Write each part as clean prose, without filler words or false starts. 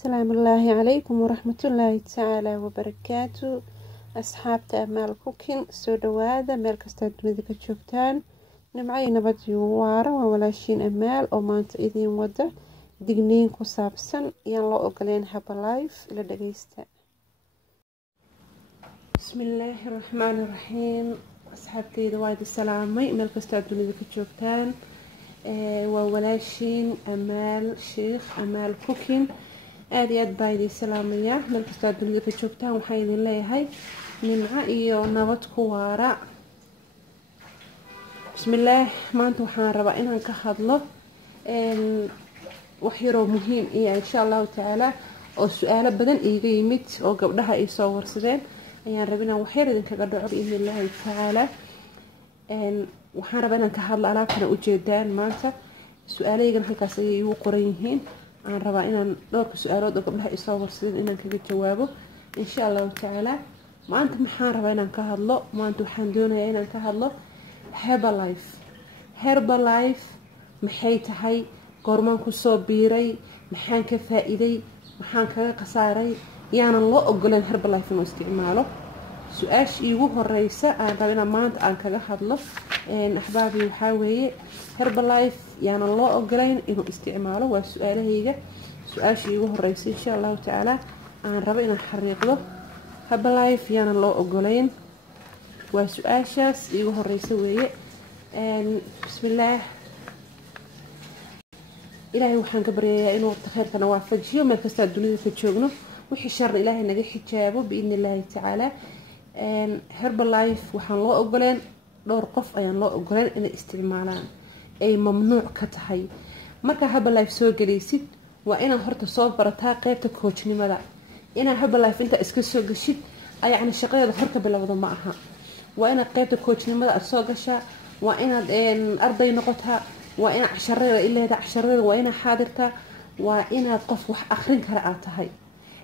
السلام الله عليكم ورحمة الله تعالى وبركاته. أصحابتا أمال كوكين سو دوادا ميل كستا دنيدا كجوجتان نمعي نبad waara waa walaashiin Amaal oo maanta idin wada digniin ku saabsan yaan loo ogoleen Herbalife ila dhageysta. Bismillahir Rahmanir Rahiim. Asxaabtayda waa idin salaamay meel kasta dunida ka joogtaan. waa walaashiin Amaal Sheikh Amaal Cooking aad iyo aad baa idin salaamaya meel kasta dunida ka joogtaan. waxaan idin leeyahay nimco iyo nabad ku waara. bismillaah maanta waxaan rabaa inaan ka hadlo wax yar oo muhiim ah insha Allah taala oo su'aalo badan iiga yimid oo gabdhaha ay soo warsadeen ayaan rabaa wax yar idin kaga dhaco in Allah taala waxaan rabaa inaan ka hadlo alaabtan u jeedaan maanta su'aalaygan halkaas ay igu qoran yihiin aan rabaa inaan dhowr su'aalood oo gabdhaha ay soo warsadeen inaan kaga jawaabo insha Allah taala. maanta maxaan rabaa inaan ka hadlo maanta waxaan doonayaa inaan ka hadlo Herbalife maxay tahay goormaan ku soo biiray maxaan ka faa'iiday maxaan kaga qasaaray yaanan loo ogolaan Herbalife inuu isticmaalo. su'aasha iigu horeysa aan rabaa inaan maanta aan kaga hadlo axbaabi waxaa weeye Herbalife yaanan loo ogolaan inuu isticmaalo. waa su'aalahayga su'aasha iigu horeysa insha Allah taala aan rabaa inaan xariiqdo Herbalife yaanan loo ogolaan waa su'aashaas iigu horeysa weeye. bismillaah ilaahay waxaan ka baryayaa inuu waqti khayrkana waafajiyo meel kasta dunida ka joogno wixii shar ilaahay naga xijaabo biidni illaahi tacaala. Herbalife waxaan loo ogolaan dhowr qof ayaan loo ogolaan inay isticmaalaan ay mamnuuc ka tahay. marka Herbalife soo galaysid waa inaad horta soo barataa qaybta coachnimada. inaad Herbalife inta iska soo gashid ayaan shaqadeeda horka bilowdo ma aha. waa inaad qaybta coachnimada aad soo gashaa waa inaad arday noqotaa waa inaad casharada waa inaad xaadirtaa waa inaad qof wax akhrin kara aad tahay.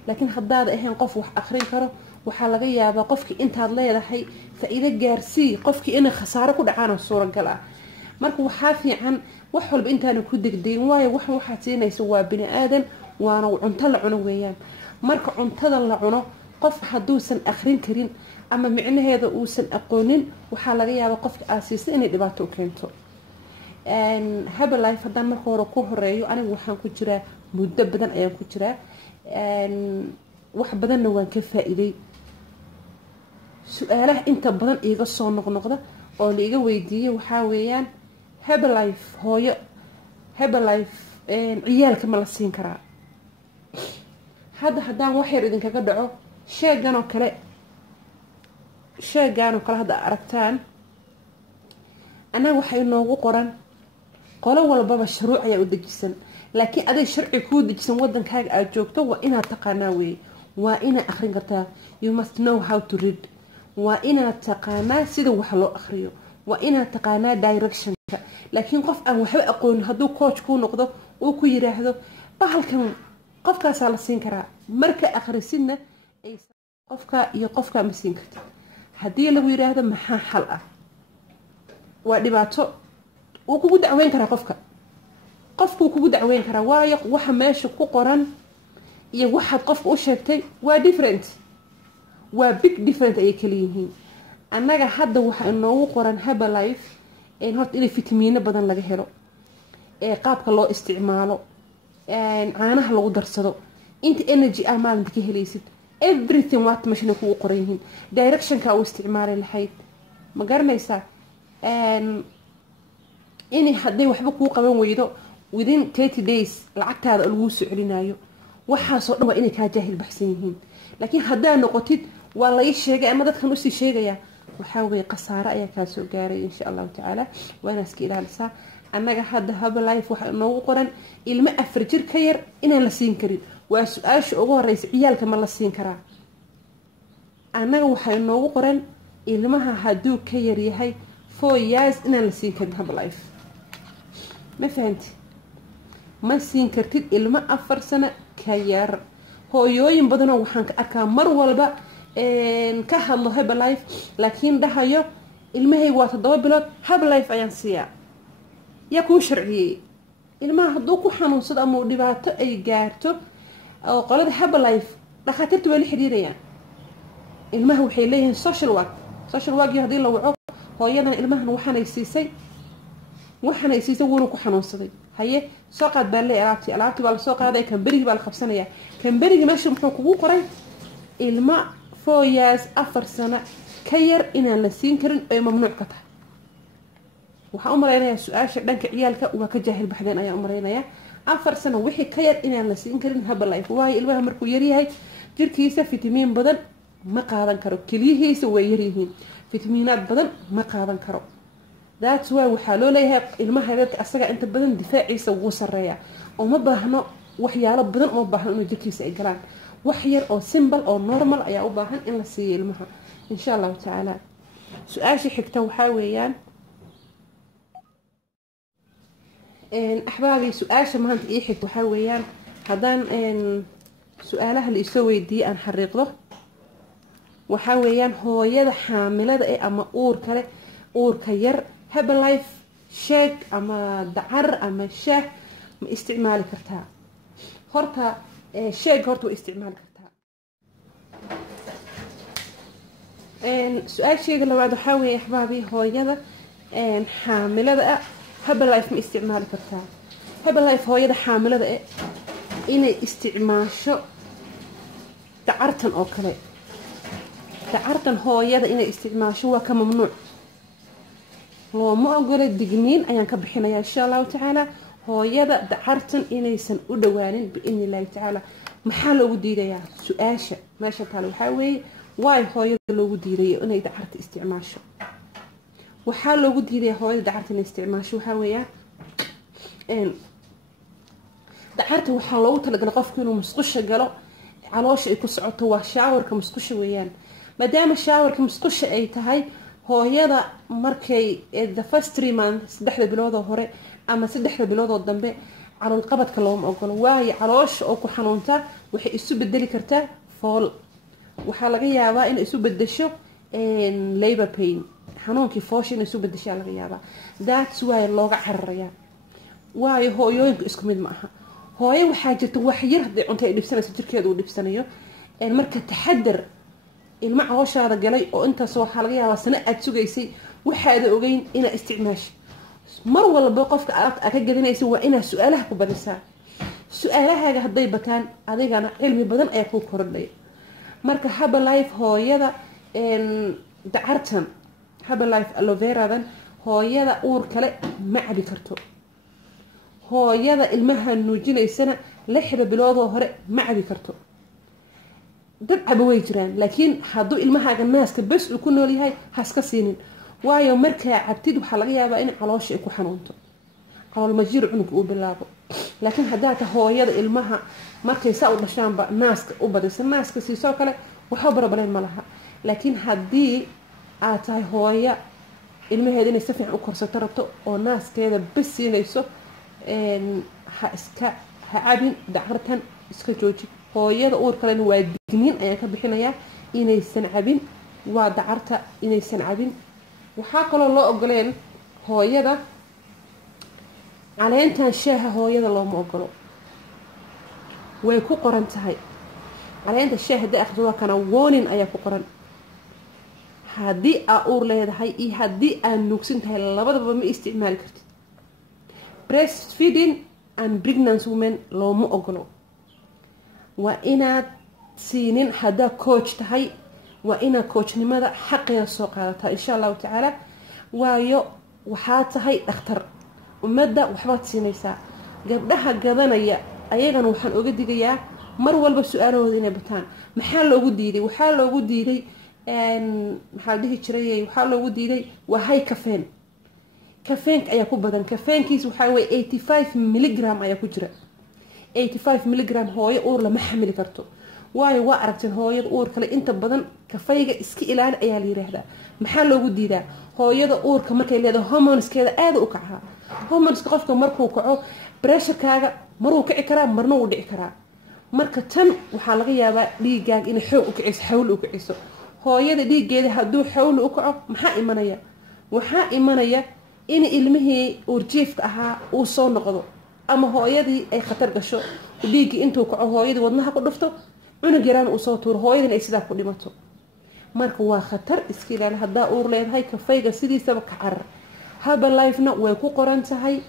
laakiin haddaad ahayn qof wax akhrin karo waxaa laga yaabaa qofkii intaad leedahay faa'iido gaarsii qofkii inay khasaaro ku dhacaan suuragal ah. marka waxaa fiican wax walba intaan ku degdegin waayo waxaad siinayso waa bini aadan waana cunto la cuno weeyaan. marka cuntada la cuno qof haduusan akhrin karin ama micnaheeda uusan aqoonin waxaa laga yaabaa qofka aasiisa inay dhibaato u keento. Herbalife haddaan marka hore ku horeeyo anigu waxaan ku jiraa muddo badan ayaan ku jiraa wax badanna waan ka faa'iiday. su'aalaha inta badan iiga soo noqnoqda oo la iga weydiiyay waxaa weeyaan Herbalife ciyaalka ma la siin karaa. haddaan wax yar idinkaga dhaco sheegan oo kale hadda aragtaan anaga waxay noogu qoran qolo walbaba shuruuc ayaa u dejisan laakiin aday sharci ku dejisan wadankaaga aad joogto waa inaad taqaanaa weey waa inaad akhrin kartaa. you must know how to read. waa inaad taqaanaa sida wax loo akhriyo waa inaad taqaanaa directionka. laakiin qof aan waxba aqoon hadduu coach ku noqdo uu ku yiraahdo bahalkan qofkaas la siin karaa marka akhrisidna ay qofka ma siin kartid. haddii lagu yiraahdo maxaa xal ah waa dhibaato uu kugu dacweyn karaa qofku kugu dacweyn karaa waayo waxa meesha ku qoran iyo waxaad qofka u sheegtay waa different waa big different ay kala yihiin. annaga hadda waxa inoogu qoran Herbalife horta inay fitamiino badan laga helo qaabka loo isticmaalo caanaha lagu darsado inta energy ah maalinta ka helaysid everything waad mashina kugu qoran yihiin directionka uu isticmaalay lahayd ma garanaysaa in haday waxba ku qaban weydo within 30 days lacagtaada lagu soo celinayo waxa soo dhan waa inay ka jaahil baxsan yihiin. laakiin hadaa noqotid waa la sheegay ama dadkan u sii sheegaya waxa way qasaaro ayaa ka soo gaaray insha Allah taala waana iska ilaalisaa. annaga hadda Herbalife waxa noogu qoran ilmo 4 jir ka yar inaan la siin karin. waa su'aasha ugu horeysa ciyaalka ma la siin karaa. annaga waxa noogu qoran ilmaha haduu ka yar yahay 4 years inaan la siin karin Herbalife. ma fahanti ma siin kartid ilmo 4 sano ka yar. hooyooyin badan waxaan ka arkaa mar walba ka hadlo Herbalife laakiin dhahayo ilmahay waa 7 bilood Herbalife ayaan siiyaa. yaa ku sharciyay ilmaha haduu ku xanuunsado ama dhibaato ay gaarto oo qolada Herbalife dhakhaatiirtu way la xiriirayaan ilmaha waxay leeyihiin social work hadii la waco hooyadan ilmahan waxaan ay siisay wuuna ku xanuunsaday haye soo qaad baa leey alaabti baa la soo qaaday kambarigi baa la qabsanaya kambarigi meesha muxuu kugu qoray ilma 4 years 4 sano ka yar inaan la siin karin ay mamnuuc ka tahay waxa u maraynayaa su'aasha dhanka ciyaalka waa ka jaahil baxdeen ayaa u maraynayaa 4 sano wixii ka yar inaan la siin karin Herbalife waayo ilmaha markuu yar yahay jirkiisa fitamiin badan ma qaadan karo kaliyihiisa way yar yihiin fitamiinaad badan ma qaadan karo that's why waxa loo leeyahay ilmaha dadka asaga inta badan difaaciisa ugu sareeya oo ma baahno waxyaalo badan oo baahan inuu jirkiisa ay galaan wax yar oo simple oo normal ayaa u baahan in la siiyo ilmaha insha Allah ta'ala su'aasha xigta waxa weeyaan أحبابي سؤال شمهنت إيحك وحاويان هذان سؤاله اللي يسوي دي أن حرقه وحاويان هو يد حاملة إيه أما أور كير Herbalife شيك أما دعر أما شاه استعمال كرتها هرتا شيك هرتو استعمال كرتها سؤال شيك اللي بعده حاوي أحبابي هو يد حاملة Herbalife ما استعمال كرتها Herbalife هو يد حاملة إنه استعماشه دعرتن أو كله دعرتن هو يد إنه استعماشه وكممنوع لو ما أقول الدجنين أيان كبحنا يا إن شاء الله تعالى هو يد دعرتن إنه يسن أدوانين بإذن الله تعالى محل وديره يا سؤاشة ما شتى حاوي واي هو يد لو وديره إنه دعرت استعماشه وحال لو وديره هو يد دعرت إنه استعماشه حاوية دعرت وحال لو تلقى قف كانوا مسقش قالوا على شيء كسعته وشاور كمسقش ويان ما دام الشاور كمسقش أي تهاي هو يدا markay the first 3 months saddexda bilood oo hore ama saddexda bilood oo dambe calool qabadka looma ogolo waayo caloosh oo ku xanuunta waxay isu bedeli kartaa fool waxa laga yaabaa in isu bedesho labor pain xanuunkii foosh in isu bedesho laga yaabaa that's why looga xararaya waayo hooyooyinka isku mid ma aha hooyo waxa jirta wax yar hadii cunto ay dhibsanayso jirkeedu uu dhibsanayo marka taxadar ilma cawshaada galay oo intaas waxa laga yaabaa sana aad sugaysay waxaad ogeyn ina isticmaash mar walba qofka aad ka gadinaysa waa ina su'aalaha ku badisaa su'aalahaaga haday bataan adigana cilmi badan ay ku kordhay marka Herbalife hooyada dacartan Herbalife aloe vera dan hooyada uur kale ma cabi karto hooyada ilmaha nuujinaysana 6 bilood oo hore ma cabi karto dad abaway jiraan laakiin haduu ilmahaaga naaska bas uu ku nool yahay haska siinin waayo marka cabtid waxa laga yaabaa in caloosha ay ku xanuunto calool majir cunug uu bilaabo laakiin hadaa hooyada ilmaha markay saa u dhashaanba naaska u badisa naaska siisoo kale waxa barabaleen ma laha laakiin hadii aad tahay hooyo ilmaheeda inay si fiican u korsato rabto oo naaskeeda bas siinayso ha cabin dacartan iska jooji hooyada uur kale waa digniin ayaan ka bixinayaa inaysan cabin waa dacarta inaysan cabin waxa kale loo ogoleen hooyada caleentan shaaha hooyada looma ogolo way ku qoran tahay caleenta shaaha daaqdo kana warning ayaa ku qoran hadii aad uur leedahay iyo hadii aad nuugsan tahay labadaba ma isticmaali kartid breastfeeding and pregnant women looma ogolo waa inaad siinin hadaa coach tahay waa ina coachnimada xaqeeda soo qaadata insha Allah ta'ala waayo waxa tahay dhakhtar umada waxba siinaysa gabdhaha gadanaya ayagana waxaan oga digayaa mar walba su'aalahooda inay bataan maxaa loogu diiday waxa loogu diiday maxaa dhihi jiray waxa loogu diiday waa high caffeine ayaa ku badan caffeinekiis waxa way 85 mg ayaa ku jira 85 mg hooyo uur lama xamili karto waayo waa aragteen hooyada uur kale inta badan kafayga iska ilaali ayaa la yiraahdaa maxaa loogu diidaa hooyada uurka markay leedahay hormoneskeeda aad u kacaa hormoneska qofka markuu kaco pressurekaaga maruu kici karaa marna uu dhici karaa marka tan waxa laga yaabaa dhiigaaga in xoog u kiciso xawl u kiciso hooyada dhiigeeda haduu xawl u kaco maxaa imanaya in ilmihii urjiifka ahaa uu soo noqdo ama hooyadii ay khatar gasho dhiigii intuu kaco hooyadii wadnaha ku dhufto cunug yaraan uu soo tuuro hooyadan ay sidaa ku dhimato marka waa khatar iska ilaali haddaa uur leedahay kafayga sidiisaba ka carar Herbalife-na way ku qoran tahay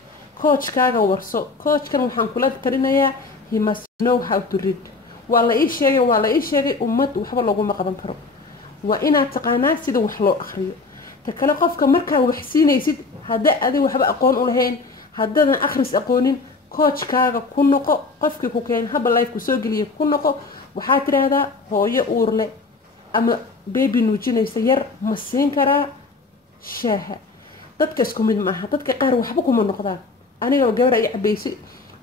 coachkaaga warso coachkan waxaan kula talinayaa he must know how to read waa la ii sheegay ummad waxba laguma qaban karo waa inaad taqaanaa sida wax loo akhriyo ta kale qofka markaa wax siinaysid hadda adiga waxba aqoon u lahayn haddaadan akhris aqoonin coachkaaga ku noqo qofkii ku keen Herbalife ku soo geliyo ku noqo waxaad tiraahdaa hooyo uur leh ama baby nuujinaysa yar ma siin karaa shaaha dadka isku mid maaha dadka qaar waxba kuma noqdaan aniga gabar ay cabaysay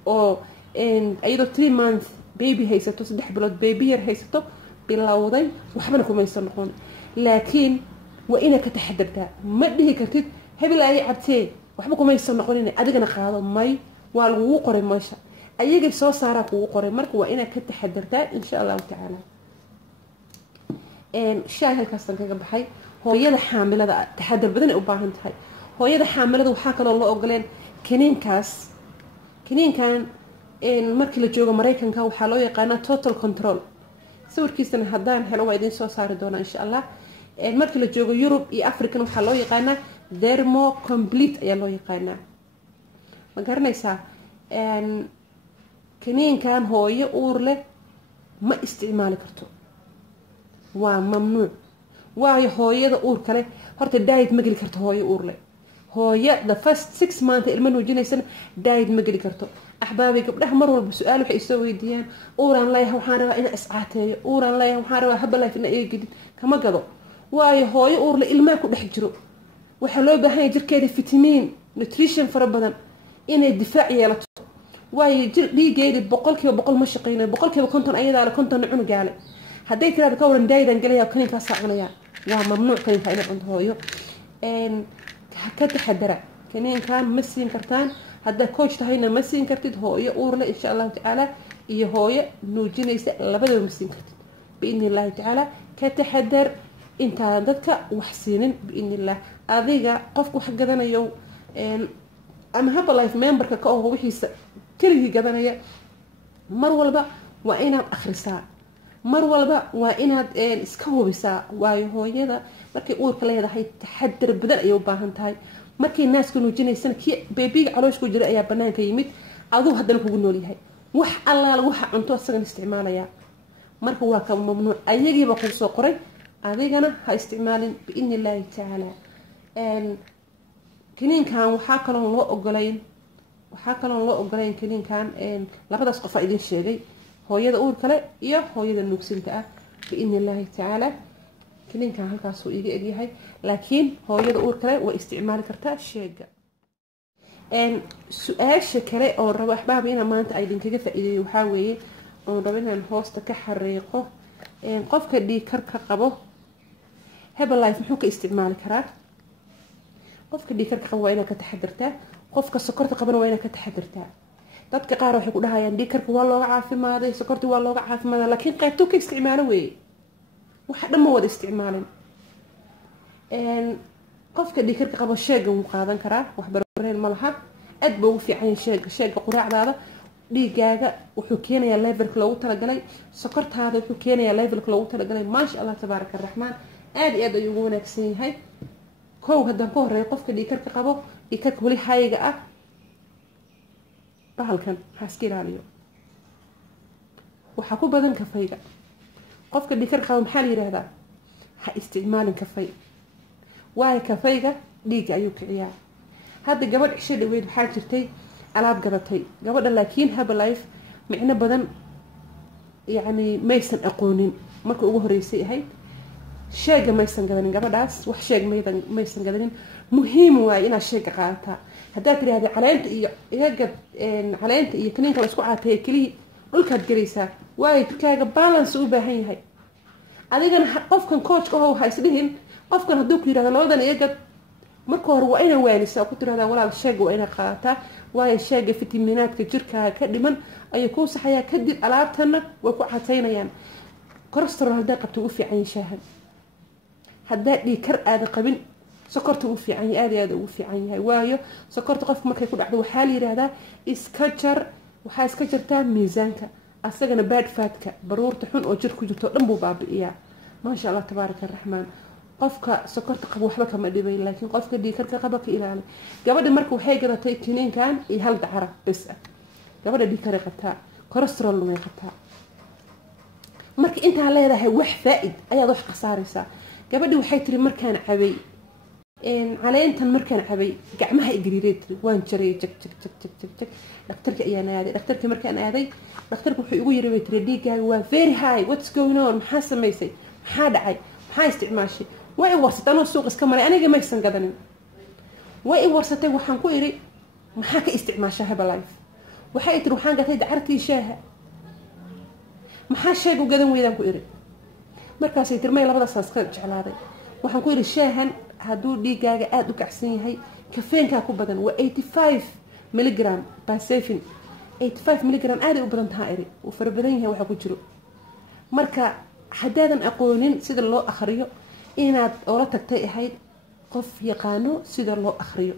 oo ayadoo 3 months baby haysato 3 bilood baby yar haysato bilowday waxbana kumaysan noqon laakiin waa ina ka taxadartaa ma dhihi kartid hebel ay cabtee waxba kumaysan noqonin adigana qaado may waa lagu qoray meesha ayaga soo saara kugu qoray marka waa ina ka taxadartaa insha Allah ta'ala shaah halkaas kaga baxay hooyada xaamilada taxadar badan ay u baahan tahay hooyada xaamilada waxa kale oo loo ogoleen kaniinkan markii la joogo Mareykanka waxa loo yaqaanaa total control sawirkiisana hadaan helo waa idin soo saari doona insha Allah markii la joogo Europe iyo Africa waxa loo yaqaanaa dermo complete ayaa loo yaqaanaa ma garanaysaa kaniinkan hooyo uur leh ma isticmaali karto waa mamnuuc waayo hooyada uur kale horta diet ma geli karto hooyo uur leh hooyo the first 6 months ilma nuujinaysan diet ma geli karto axbaabi gabdhaha mar walba su'aal waxay soo weydiiyaan uuraan leeyahay waxaan rabaa in iscaateeyo uuraan leeyahay waxaan rabaa Herbalife in ay gidin kama gado waayo hooyo uur leh ilma ku dhex jiro waxa loo baahan yahay jirkeeda vitamin nutrition fara badan inay difaac yeelato waayo dhiigeeda 100% ma shaqeynayo 100% ayadaa 50 cunugaale hadday tiraahdo ka waran daydan galaya kaniinka saacanaya waa mamnuuc kaniinka inay cunto hooyo ka taxadara kaniinkan ma siin kartaan hadda coach tahayna ma siin kartid hooyo uur leh insha Allah ta'ala iyo hooyo nuujinaysa labadaba ma siin kartid biidnillah ta'ala ka taxadar inta dadka wax siinin biidnillah adiga qofku wax gadanayo ama Herbalife memberka ka oo wixiisa kaliya gadanaya mar walba waa inaad akhrisaa mar walba waa inaad iska hubisaa waayo hooyada markay uurka leedahay taxadar badan ay u baahan tahay markay naaska nuujinaysan kii babyga caloosh ku jira ayaa banaanka yimid aduu haddana kugu nool yahay wax allaala waxa cunto asagan isticmaalaya marka waa ka mamnuuc ayagiiba ku soo qoray adigana ha isticmaalin biidnillah ta'ala kaniinkan waxa kale oo loo ogolayn kaniinkan labadaas qof idin sheegay hooyada uur kale iyo hooyada nuugsinta ah biidnillah ta'ala kaniinkan halkaas uu iga egyahay laakiin hooyada uur kale way isticmaali kartaa sheega su'aasha kale oo rabo axbaab ina maanta ay idinkaga faa'iideeyo waxa weeye oo rabo inaan hoosta ka xariiqo qofka dhiig karka qabo Herbalife muxuu ka isticmaali karaa qofka dhiig karka qabo waa inaad ka taxadartaa qofka sokorta qabana waa inaad ka taxadartaa dadka qaar waxay ku dhahayaan dhiig karka waa looga caafimaaday sokorta waa looga caafimaaday laakiin qaybtu ka isticmaalo weey waxa dhamma wada isticmaalin qofka dhiig karka qabo sheega wuu qaadan karaa wax barbareen ma laha aad buu ugu fiican sheega quraacdaada dhiigaaga wuxuu keenayaa levelka loogu talagalay sokortaada wuxuu keenayaa levelka loogu talagalay maasha Allah tabaaraka raxmaan aad iyo aad ayuu ugu wanaagsan yahay koow haddaan ka horeeyo qofka dhiig karka qabo dhiig karka wali hayga ah bahalkan haska ilaaliyo waxa ku badan kafayga qofka dhiig karka qabo maxaa la yiraahdaa ha isticmaalin kafay waayo kafayga dhiig ayuu kiciyaa hadda gabadh cisho dhaweyd waxaa jirtay alaab gadatay gabadha laakiin Herbalife micno badan yani maysan aqoonin marka ugu horeysay ahayd sheega maysan gadanin gabadhaas wax sheeg maysan gadanin muhiim waa inaad sheega qaadataa haddaad tiraahdo caleenta iyo iyaga caleenta iyo kaniinka la isku caatay kaliya dhulkaad galaysaa waayo jirkaaga balance u baahan yahay adigana qofkan coachka oo ha isdhihin qofkan hadduu ku yiraahdo labadan iyaga marka hore waa inaa waanisaa ku tiraahdaa walaal sheega waa inaa qaadataa waayo sheega fitamiinaadka jirkaaga ka dhiman ayay kuu saxayaa kadib alaabtana way ku cataynayaan cholesterol haddaa qabto u fiican yahay haddaa dhiig kar aada qabin sokorta u fiican yahay aad ugu fiican yahay waayo sokorta qofka markay ku dhacdo waxaa la yiraahdaa iska jar waxaa iska jirtaa miisaanka asagana bad fatka baruurta xun oo jirku jirto dhan buu baabi'iyaa maasha Allah tabaaraka raxmaan qofka sokorta qabo waxba kama dhibay laakiin qofka dhiigkarka qaba ka ilaali gabadha marka waxay gadatay kiniinkan iyo hal dacara bas gabadha dhiigkar qabtaa cholesterol way qabtaa marka inta leedahay wax faa'iid ayaad wax qasaaraysaa gabadhi waxay tiri markaan cabay caleentan markaan cabay gacmaha igriireed waan jaray jag dhakhtarka ayaan aaday dhakhtarka markaan aaday dhakhtarku wuxuu igu yiri way tiri dhiigaaga waa very high what's going on maxaa sameysay maxaa dhacay maxaa isticmaashay way warsatay oo suuq iska maray aniga ma aysan gadanin way warsatay waxaan ku iri maxaa ka isticmaashaa Herbalife waxay tiri waxaan gatay dacartii shaaha maxaa sheeg u gadan weydaan ku iri markaas ay tirmay labada saaska jeclaaday waxaan ku iri shaahan haduu dhiigaaga aad u kacsan yahay kafeenka ku badan waa 85 mg basefin 85 mg aad u badan tahay iri oo far badan yahay waxa ku jiro marka hadaadan aqoonin sida loo akhriyo inaad ola tagtay ahayd qof yaqaano sida loo akhriyo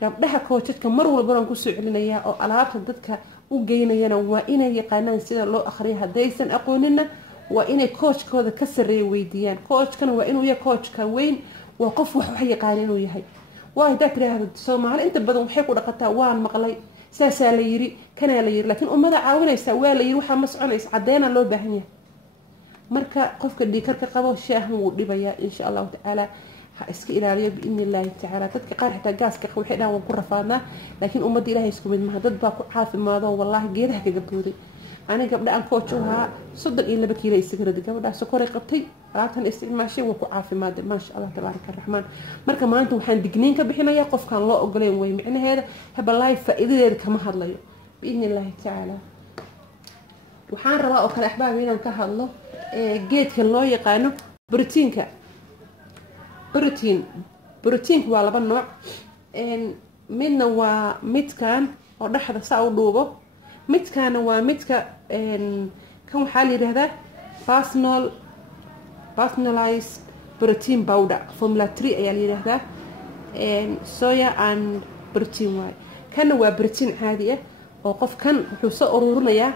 gabdhaha coachka mar walba aan ku soo celinayaa oo alaabta dadka u geynayana waa inay yaqaanaan sida loo akhriyo hadaysan aqoonina waa inay coachkooda ka sareeyo weydiiyaan coachkana waa inuu yahay coachka weyn waa qof wax yaqaan inuu yahay waa hadaa tiraahdo Soomaali inta badan waxay ku dhaqataa waan maqlay saasaa la yiri kana la yiri laakiin ummada caawinaysa waa la yiri waxa ma soconaysa cadeena loo baahan yahay marka qofka dhiigkarka qabo shaahan wuu dhibayaa insha Allah ta'ala ha iska ilaaliyo biidnillaahi ta'ala dadka qaar xitaa gaaska qabo waxay dhaawaan ku rafaadna laakiin ummadda Ilaahay isku mid ma dad baa ku caafimaado wallahi geedaha kaga booday aniga gabdha aan coach u ahaa 32 kiilo isigarad gabadha sokor ay qabtay alaabtan isticmaashay waa ku caafimaad ma sha Allah tabaaraka raxmaan marka maanta waxaan digniin ka bixinayaa qofkan loo ogoleen way micnaheeda Herbalife faa'iidadeeda kama hadlayo biidnillaahi ta'ala waxaan rabaa oo kale axbaab inaan ka hadlo geedka loo yaqaano proteinka protein waa laba nooc midna waa midkan oo dhaxda saa u dhuubo midkaana waa midka kan waxaa la yiraahdaa personalized protein powder formula 3 ayaa la yiraahdaa soya and protein way kana waa protein caadi ah oo qofkan wuxuu soo ururinayaa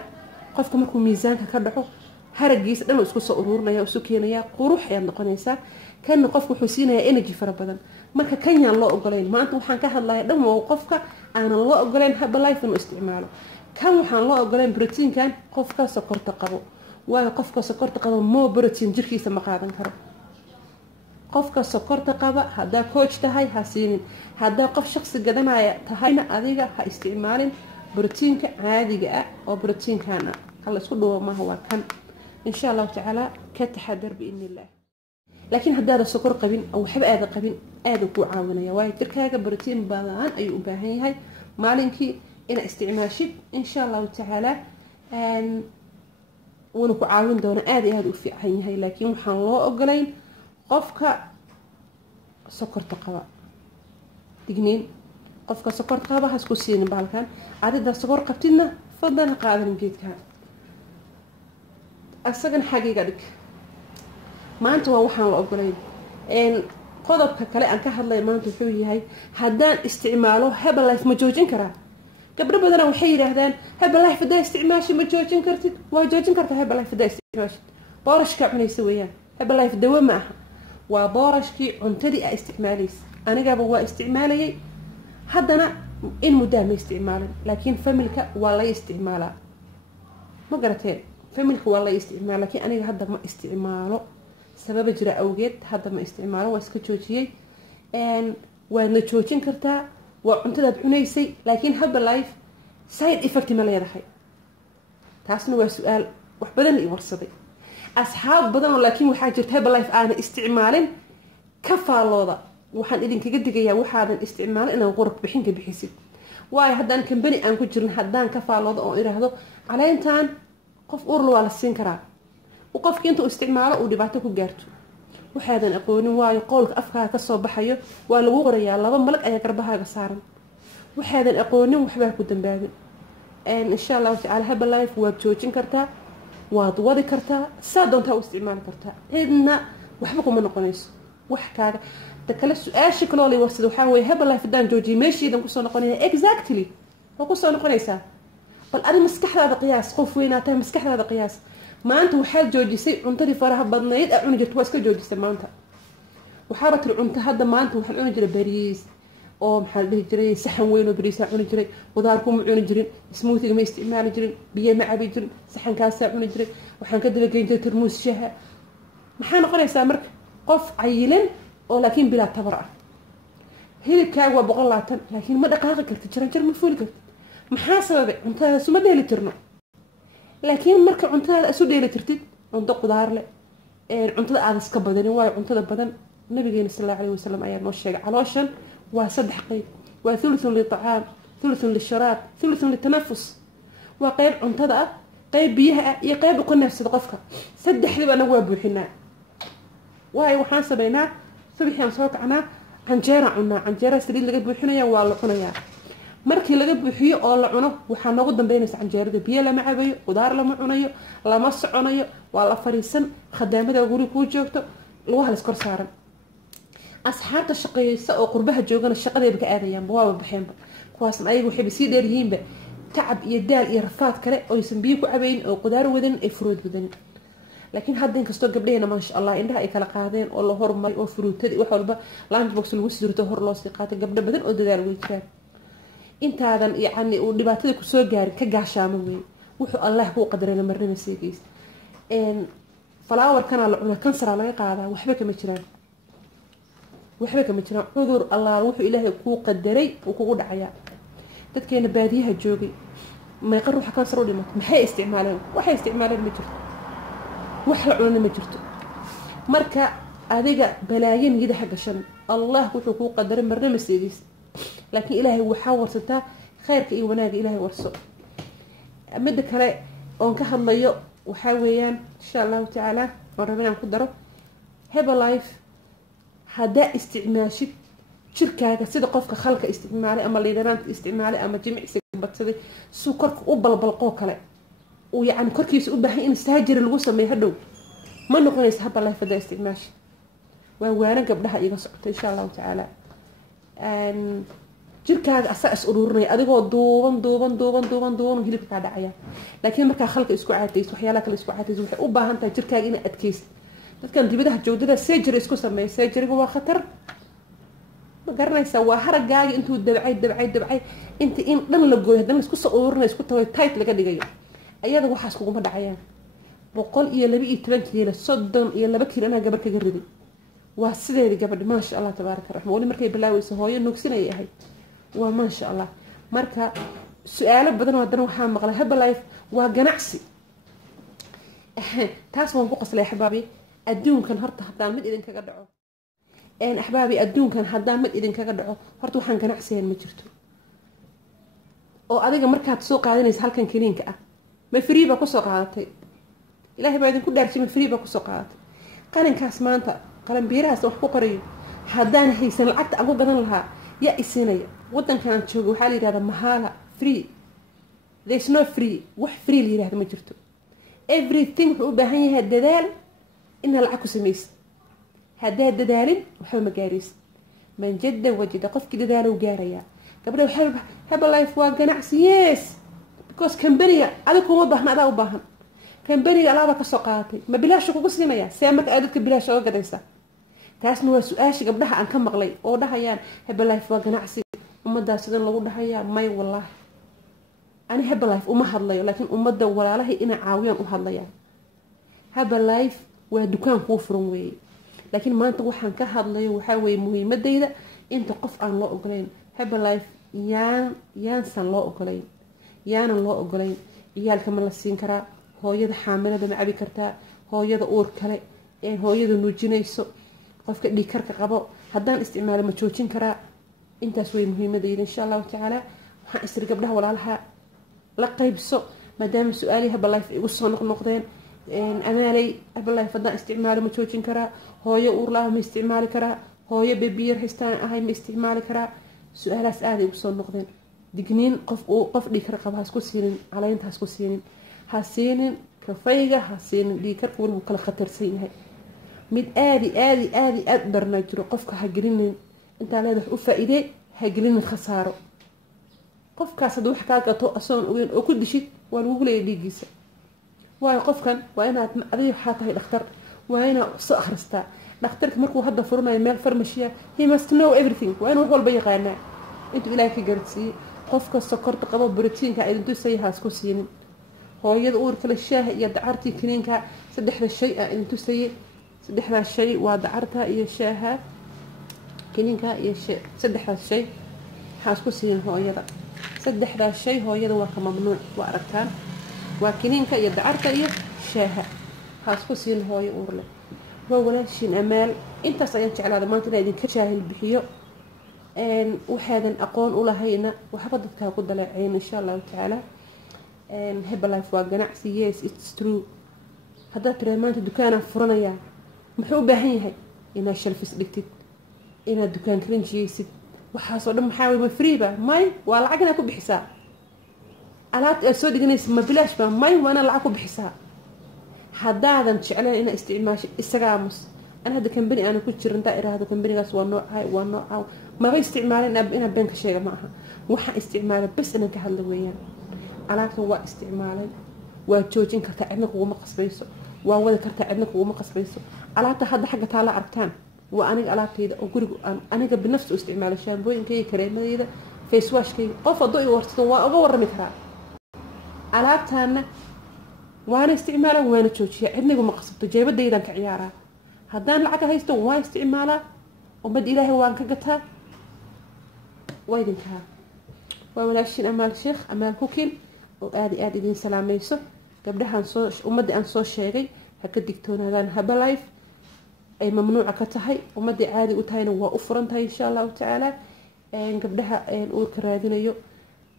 qofka markuu miisaanka ka dhaco haragiisa dhan isku soo ururinaya isku keenaya qurux ay noqonaysaa kan qofku wuxuu siinayaa energy fara badan marka kanyaan loo ogoleyn maanta waxaan ka hadlayaa dhan waa qofka aan loo ogoleyn Herbalife inuu isticmaalo kan waxaan loo ogoleyn proteinkan qofka sokorta qabo waa qofka sokorta qabo mo protein jirkiisa ma qaadan karo qofka sokorta qaba hadaa coach tahay ha siinin hadaa qof shakhsi gadanaya tahayna adiga ha isticmaalin proteinka caadiga ah oo proteinkan kala isku dhawo ma waa kan insha Allah ta'ala ka taxadar biidnillah laakiin hadaa sokor qabin oo waxba aad qabin aad ku caawinaya waa jirkaaga protein badan ay u baahan yahay maalinkii ina isticmaashid insha Allah ta'ala wana ku caawin doona aad u fiican yahay laakiin waxaan loo ogoleyn qofka sokorta qaba digniin qofka sokorta qaba ha isku siin balkan adida sokor qabtidna fadlan qaadan geedka asagan xaqiiqa dhig maanta waa waxaan la ogoleyn qodobka kale aan ka hadlay maanta wuxuu yahay hadaan isticmaalo Herbalife ma joojin karaa gabdho badan waxay yiraahdaan Herbalife hadaa isticmaasho ma joojin kartid waa joojin kartaa Herbalife hadaa isticmaasho boorashka cunaysa weeyaan Herbalife dawo ma aha waa boorashkii cuntadii ay isticmaalaysa anigaba waa isticmaalayay haddana in muddo ma isticmaalin laakiin familka waa la isticmaalaa ma garateen familka waa la isticmaalaa laakiin aniga hadda ma isticmaalo sabab jira awgeed hadda ma isticmaalo waa iska joojiyay waa la joojin kartaa waa cuntadaad cunaysay laakiin Herbalife side effect ma leedahay taasna waa su'aal wax badan la warsaday asxaab badan laakiin waxa jirta Herbalife aan isticmaalin ka faalooda waxaan idinkaga digayaa waxaadan isticmaalin inaan qurux bixin ka bixisid waay haddaan company aan ku jirin haddaan ka faaloodo oo iraahdo caleentan qof url waa la siin karaa qofkii intuu isticmaalo uu dhibaato ku gaarto waxaadan aqoonin waayo qowlka afkaaga ka soo baxayo waa lagu qorayaa laba malag ayaa garbahaaga saaran waxaadan aqoonin waxba ku dambaabin insha Allah ta'ala Herbalife waa joojin kartaa waad wadi kartaa saa doontaa u isticmaali kartaa cidna waxba kuma noqonayso wax kaaga takala su'aasha kale warsad waxa way Herbalife daan jooji meeshiidan ku soo noqonaya exactly oo ku soo noqonaysa bal ari maskaxdaada qiyaas qof weynaatay maskaxdaada qiyaas maanta waxaad joojisay cuntadii faraha badnayd aad cuni jirto waa iska joojisay maanta waxaaba tiri cunto hadda maanta waxaan cuni jiray bariis oo maxaa dhihi jiray saxan weyn oo bariis cuni jiray qudaar kuma cuni jirin smoothie ma isticmaali jirin biyo ma cabi jirin saxankaas cuni jiray waxaan ka daba geyn jiray tarmuus shaha maxaa noqonaysaa marka qof cayilan oo laakiin bilaa tabar ah hilibkaaga waa 120 laakiin ma dhaqaaqi kartid jaran ma fuuli kartid maxaa sababay cuntada suma dheeli tirno laakiin marka cuntada isu dheeli tirtid cunto qudaar leh cuntada aad iska badanin waa cuntada badan nabigeena sallallahu alayhi wasallam ayaa noo sheegay calooshan waa 3 qayb waa thuluthun li ta'am thuluthun li sharaab thuluthun li tanafus waa qayb cuntada ah qayb biyaha iyo qayb ku neefsada qofka saddexdiba anagu waa buuxinaa waay waxaan sameynaa subaxaan soo kacnaa canjeera saliid laga buuxinayaa waa la cunayaa markii laga buuxiyo oo la cuno waxaa noogu dambeynaysa canjeerada biyo lama cabayo qudaar lama cunayo lama soconayo waa la fariisan khadaamada guri ku joogto lagu halis kor saaran asxaabta shaqeeysa oo qurbaha joogana shaqadeeba ka aadayaan waa baxeenba kuwaasna ayagu waxay sii dheer yihiinba tacab iyo daal iyo rafaad kale oo aysan biyo ku cabayn oo qudaar wadan ay furuud wadan laakiin hadda inkastoo gabdhaheena maasha Allah indhaha ay kala qaadeen oo la horumay oo furuutadi wax walba lunch box lagu sirto hor loo sii qaatay gabdho badan oo dadaal way jiraan intaadan yacni uu dhibaatada ku soo gaarin ka gaashaamo weey wuxuu Allah ku qadaray marnina seegeys flower kana la cunaa kansar laga qaadaa waxba kama jiraan cudur Allah wuxuu Ilaahay ku qadaray oo kugu dhacaya dadkeena baadiyaha joogay ma yaqaan ruuxa kansar u dhimato maxay isticmaaleen ma jirto wax la cunana ma jirto marka adiga balaayin gidaha gashan Allah wuxuu ku qadaray marnina seegeys laakiin Ilaahay waxa warsataa khayrka iyo wanaaga Ilaahay warso mid kale oo ka hadlayo waxa weeyaan insha Allah ta'ala warabaan ku daro Herbalife hada isticmaashid jirkaaga sida qofka khalka isticmaalay ama liidanaanta isticmaalay ama jimicsiga badsaday suukarka u balbalqo kale oo yaani korkiisa u baahan in saajir lagu sameeyo hadhow ma noqonaysa Herbalife hada isticmaash waa waana gabdhaha iga socota insha Allah ta'ala jirkaaga asaas ururinay adigoo duuban hilibka ka dhacaya laakiin marka khalka isku caatayso waxyaalaha kale isku caatayso waxay u baahan tahay jirkaaga in adkaysto dadkan dibadaha joogdada surgery isku sameeyo surgery-ga waa khatar ma garanaysa waa haragaaga intuu dabcay inta in dhan la gooyo hadan isku soo ururinay isku tahay tight laga dhigayo ayada waxaas kugu ma dhacayaan 112 kiilo 32 kiilo ana gabar kaga riday waa sideedii gabadh ma sha Allah tabaaraka raxmo wali markay bilaawayso hooyo nugsinay ahay waa ma sha Allah marka su'aalo badan oo hadan waxa maqlay Herbalife waa ganacsi taas waan ku qaslay xabaabi adduunkan horta hadaa mid idin kaga dhaco axbaabi adduunkan hadaa mid idin kaga dhaco horta waxaan ganacsiyan ma jirto oo adiga markaad soo qaadanayso halkan kiniinka ah ma free ba ku soo qaadatay Ilaahay baa idin ku dhaarjay ma free ba ku soo qaadatay qalinkaas maanta qalan biirahaas wax ku qoriyo hadaan haysan lacagta ugu gadan lahaa ya isinaya wadankan joogo waxa la yiraahdaa mahala free there's no free wax free la yiraahdo ma jirto everything wuxuu u baahan yahay dadaal in lacag ku sameeyso hadaa dadaalin waxa ma gaaraysa man jadda wajida qofkii dadaalo gaaraya gabadha waxa Herbalife waa ganacsi yes because company adiga kuma baahna adaa u baahan company alaaba ka soo qaatay ma bilaash kugu siinaya see marka aad dadka bilaash uga gadaysa taasna waa su'aashi gabdhaha aan ka maqlay oo dhahayaan Herbalife waa ganacsi umada sidan lagu dhahayaa may wallahi ani Herbalife uma hadlayo laakiin umada walaalahay ina caawiyaan u hadlayaan Herbalife waa dukaan ku furan weey laakiin maanta waxaan ka hadlayo waxa weey muhiimadeyda inta qof aan loo ogolayn Herbalife yaan loo ogolayn iyaalka ma la siin karaa hooyada xaamilada ma cabi kartaa hooyada uur kale hooyada nuujinayso qofka dhiigkarka qabo hadaan isticmaalo ma joojin karaa intaas way muhiimadeyda insha Allah ta'ala waxaan isri gabdhaha walaalaha la qaybso maadaama su'aalaha Herbalife igu soo noqdeen amaalay Herbalife hadaan isticmaalo ma joojin karaa hooyo uur leh ma isticmaali karaa hooyo baby haystaan ahay ma isticmaali karaa su'aalaas aad igu soo noqdeen digniin qof dhiigkar qaba ha isku siinin calaynta ha isku siinin ha siinin kafayga ha siinin dhiigkarka wuu kala khatarsan yahay mid aad barnaamij qofka ha gelinin inta leedahay u faa'iiday ha gelinin khasaaro qofkaas hadduu wax kaa gato asoon ogeyn oo ku dishid waa lagugu leeyahay dhiiggiisa waayo qofkan waa inaad adiga waxaa tahay dhakhtar waa inaad soo akhristaa dhakhtarka markuu hadda furanayo meel farmashiya he must know everything waa inuu wax walba yaqaanaa intuu ilaahay ka gaarsiiyey qofka sokorta qabo borotiinka idin tusay haas ku siinin hooyada uurka la shaaha iyo dacartii kiniinka saddexda shay ah idin tusay saddexda shay waa dacarta iyo shaaha kiniinka iyo saddexda shay haas ku siinin hooyada saddexda shay hooyada waa ka mamnuuc waa aragtaan waa kiniinka iyo dacarta iyo shaaha haas ku siinin hooyo uur leh waa walaashin amaal intaas ayaan jeclaada maanta inaan idinka jaahil bixiyo waxaadan aqoon u lahayna waxba dadkaa ku daleeceyn insha allahu tacaala Herbalife waa ganacsi yes it's true haddaad tiraad maanta dukaanaan furanayaa muxuu u baahan yahay inaad shalfis dhigtid inaad dukaan karinjiyeysid waxaasoo dhan maxaa weyma freeba may waa lacag inaad ku bixisaa alaabta aad soo dhiganaysa ma bilaash ba may waa inaad lacag ku bixisaa haddaadan jecleen inaad isticmaasho isaga aamus أنا هذا كمبني أنا كنت شرنت إلى هذا كمبني قاس والنوع هاي والنوع ما بيستعمالين أنا بينك شيء معها وح استعماله بس أنا كهذا وياه علاقته هو استعماله وتشوجين كتعبنك ومقص بيسو وأول كتعبنك ومقص بيسو علاقته هذا حاجة تعالى عرفتان وأنا علاقتي إذا أقول أنا قبل نفسه استعمال الشامبوين كي كريم إذا فيس واش كي قف الضوء ورثته وأور مكرا علاقتها أنا وأنا استعماله وأنا تشوجي عندك ومقص بتجيب ده إذا كعيارة هدان لعك هيستو واي استعماله وبد إلهي وان كقتها وايدنكها وولاشين أمال شيخ أمال كوكين وآدي دين سلاميسو قبلها نصوش ومدي أنصوش شيغي هكا ديكتون هذان هابلايف أي ممنوعة كتهي ومدي عادي وتهين وأفرنتهي إن شاء الله تعالى قبلها نقول كرادينيو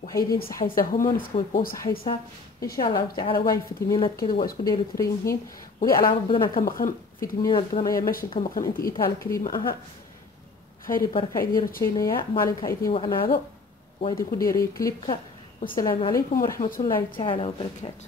وحيدين سحيسا هرمونس ويكون سحيسا إن شاء الله تعالى واي فيتامينات كده واسكو ديلو ترينهين ولي على ربنا كمقن فيتامينات بدنا يا ماشي كمقن انت إيتال كريم معها خير بركة إدير تشينيا مالك إدين وعناده وإذا كديري كليبك والسلام عليكم ورحمة الله تعالى وبركاته.